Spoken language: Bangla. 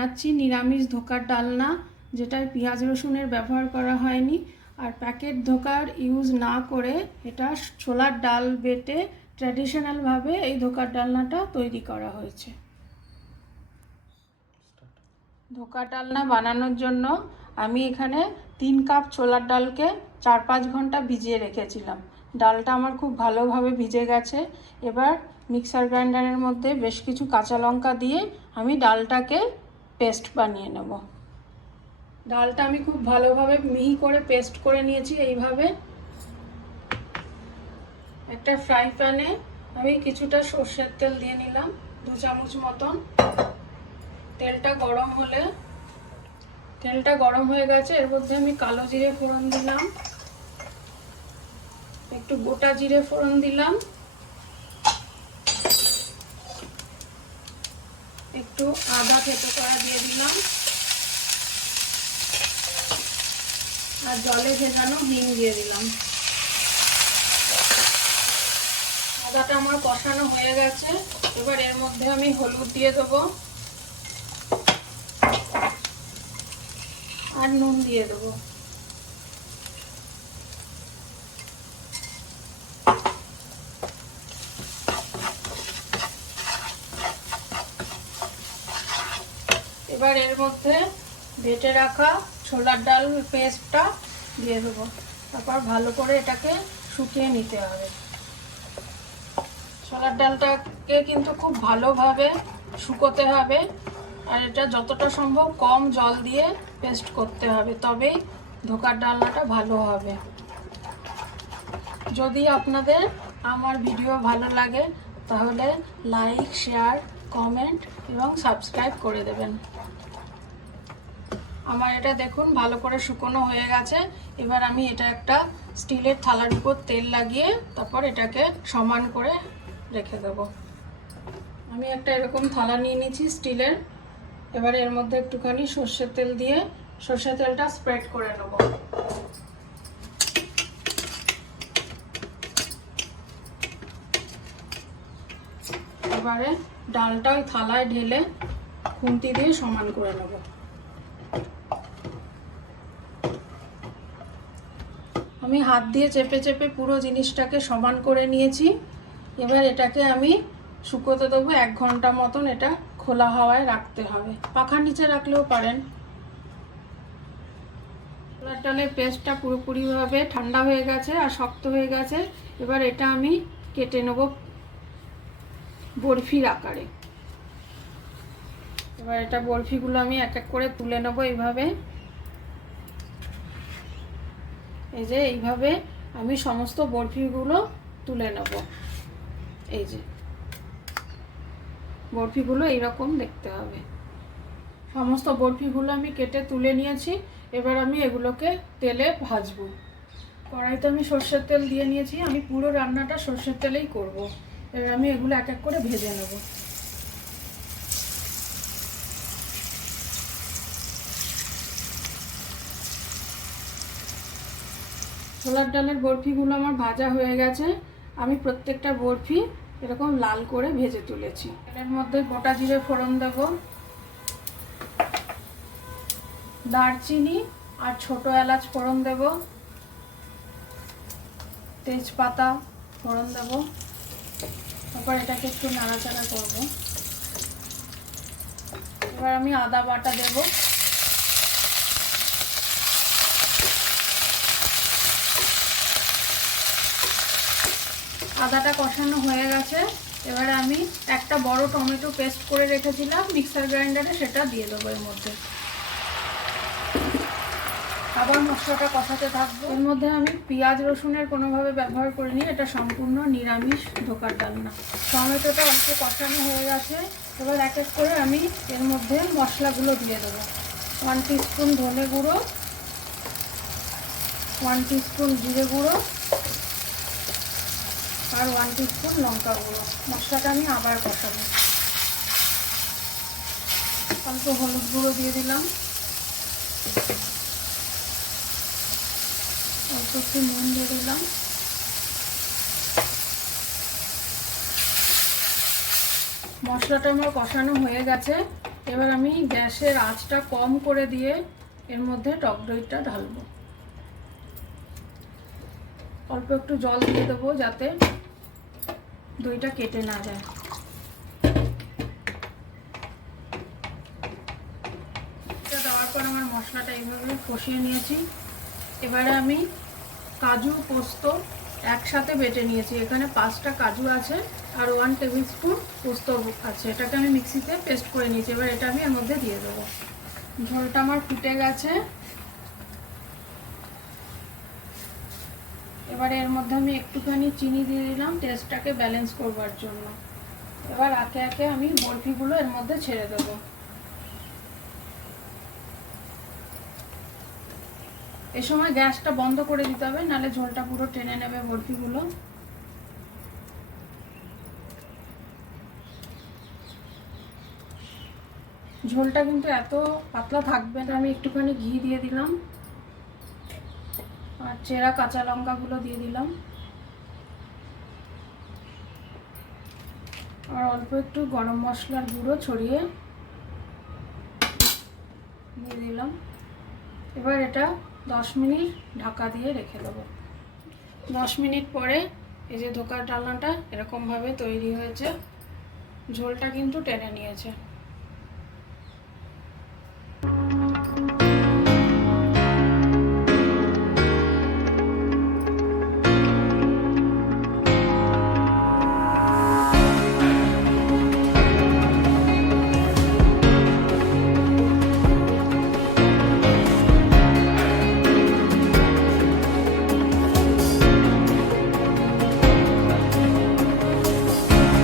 বানাচ্ছি নিরামিষ ধোকার ডালনা, যেটায় পেঁয়াজ রসুনের ব্যবহার করা হয়নি। আর প্যাকেট ধোকার ইউজ না করে এটা ছোলার ডাল বেটে ট্র্যাডিশনালভাবে এই ধোকার ডালনাটা তৈরি করা হয়েছে। ধোকার ডালনা বানানোর জন্য আমি এখানে 3 কাপ ছোলার ডালকে 4-5 ঘন্টা ভিজিয়ে রেখেছিলাম। ডালটা আমার খুব ভালোভাবে ভিজে গেছে। এবার মিক্সার গ্রাইন্ডারের মধ্যে বেশ কিছু কাঁচা লঙ্কা দিয়ে আমি ডালটাকে পেস্ট বানিয়ে নেব। ডালটা আমি খুব ভালোভাবে মিহি করে পেস্ট করে নিয়েছি। এইভাবে একটা ফ্রাই প্যানে আমি কিছুটা সর্ষের তেল দিয়ে নিলাম, 2 চামচ মতন। তেলটা গরম হয়ে গেছে। এর মধ্যে আমি কালো জিরে ফোড়ন দিলাম, একটু গোটা জিরে ফোড়ন দিলাম, একটু আদা থেতো করা দিয়ে দিলাম, আর জলে ভেজানো হিং দিয়ে দিলাম। আদাটা আমার কষানো হয়ে গেছে। এবার এর মধ্যে আমি হলুদ দিয়ে দেবো আর নুন দিয়ে দেবো। এবার এর মধ্যে বেটে রাখা ছোলার ডাল পেস্টটা দিয়ে দেবো। তারপর ভালো করে এটাকে শুকিয়ে নিতে হবে। ছোলার ডালটাকে কিন্তু খুব ভালোভাবে শুকোতে হবে, আর এটা যতটা সম্ভব কম জল দিয়ে পেস্ট করতে হবে, তবেই ধোকার ডালনাটা ভালো হবে। যদি আপনাদের আমার ভিডিও ভালো লাগে তাহলে লাইক, শেয়ার, কমেন্ট এবং সাবস্ক্রাইব করে দেবেন। আমার এটা দেখুন ভালো করে শুকনো হয়ে গেছে। এবার আমি এটা একটা স্টিলের থালার উপর তেল লাগিয়ে তারপর এটাকে সমান করে রেখে দেব। আমি একটা এরকম থালা নিয়ে নিয়েছি স্টিলের। এবার এর মধ্যে একটুখানি সর্ষের তেল দিয়ে সর্ষের তেলটা স্প্রেড করে নেব। এবারে ডালটা ওই থালায় ঢেলে খুন্তি দিয়ে সমান করে নেব। আমি হাত দিয়ে চেপে চেপে পুরো জিনিসটাকে সমান করে নিয়েছি। এবার এটাকে আমি শুকোতে দেবো 1 ঘন্টা মতন। এটা খোলা হাওয়ায় রাখতে হবে, পাখার নিচে রাখলেও পারেন। ছোলার ডালের পেস্টটা পুরোপুরিভাবে ঠান্ডা হয়ে গেছে আর শক্ত হয়ে গেছে। এবার এটা আমি কেটে নেব বরফির আকারে। এবার এটা বরফিগুলো আমি এক এক করে তুলে নেব এইভাবে। এই যে এইভাবে আমি সমস্ত বরফিগুলো তুলে নেব। এই যে বরফিগুলো এইরকম দেখতে হবে। সমস্ত বরফিগুলো আমি কেটে তুলে নিয়েছি। এবার আমি এগুলোকে তেলে ভাজবো। কড়াইতে আমি সর্ষের তেল দিয়ে নিয়েছি। আমি পুরো রান্নাটা সর্ষের তেলেই করব। এবার আমি এগুলো এক এক করে ভেজে নেব। ছোলার ডালের বরফিগুলো আমার ভাজা হয়ে গেছে। আমি প্রত্যেকটা বরফি এরকম লাল করে ভেজে তুলেছি। এর মধ্যে গোটা জিরে ফোড়ন দেব, দারচিনি আর ছোট এলাচ ফোড়ন দেব, তেজপাতা ফোড়ন দেব। তারপর এটাকে একটু নাড়াচাড়া করব। এবার আমি আদা বাটা দেব। আদাটা কষানো হয়ে গেছে। এবারে আমি একটা বড় টমেটো পেস্ট করে রেখেছিলাম মিক্সার গ্রাইন্ডারে, সেটা দিয়ে দেবো এর মধ্যে। আবার মশলাটা কষাতে থাকবো। এর মধ্যে আমি পেঁয়াজ রসুনের কোনোভাবে ব্যবহার করিনি। এটা সম্পূর্ণ নিরামিষ ধোকার ডালনা। টমেটোটা অল্প কষানো হয়ে গেছে। এবার এক এক করে আমি এর মধ্যে মশলাগুলো দিয়ে দেবো। 1 টিস্পুন ধনে গুঁড়ো, 1 টিস্পুন জিরে গুঁড়ো আর 1 টিস্পুন লঙ্কা গুঁড়ো। মশলাটা আমি আবার কষাবো। অল্প হলুদ গুঁড়ো দিয়ে দিলাম, অল্প একটু নুন দিয়ে দিলাম। মশলাটা আমার কষানো হয়ে গেছে। এবার আমি গ্যাসের আঁচটা কম করে দিয়ে এর মধ্যে টক দইটা ঢালবো। অল্প একটু জল দিয়ে দেবো যাতে দইটা কেটে না যায়। এটা দেওয়ার পর আমার মশলাটা এইভাবে কষিয়ে নিয়েছি। এবারে আমি কাজু পোস্ত একসাথে বেটে নিয়েছি। এখানে 5টা কাজু আছে আর 1 টেবিল স্পুন পোস্ত আছে। এটাকে আমি মিক্সিতে পেস্ট করে নিয়েছি। এবার এটা আমি এর মধ্যে দিয়ে দেবো। ঝোলটা আমার ফুটে গেছে। এবারে এর মধ্যে আমি একটুখানি চিনি দিয়ে দিলাম টেস্টটাকে ব্যালেন্স করবার জন্য। এবার একে একে আমি বরফিগুলো এর মধ্যে ছেড়ে দেবো। এই সময় গ্যাসটা বন্ধ করে দিতে হবে, নাহলে ঝোলটা পুরো টেনে নেবে বরফিগুলো। ঝোলটা কিন্তু এত পাতলা থাকবে না। আমি একটুখানি ঘি দিয়ে দিলাম আর চেরা কাঁচা লঙ্কাগুলো দিয়ে দিলাম আর অল্প একটু গরম মশলার গুঁড়ো ছড়িয়ে দিয়ে দিলাম। এবার এটা 10 মিনিট ঢাকা দিয়ে রেখে দেবো। 10 মিনিট পরে এই যে ধোকার ডালনাটা এরকমভাবে তৈরি হয়েছে। ঝোলটা কিন্তু টেনে নিয়েছে।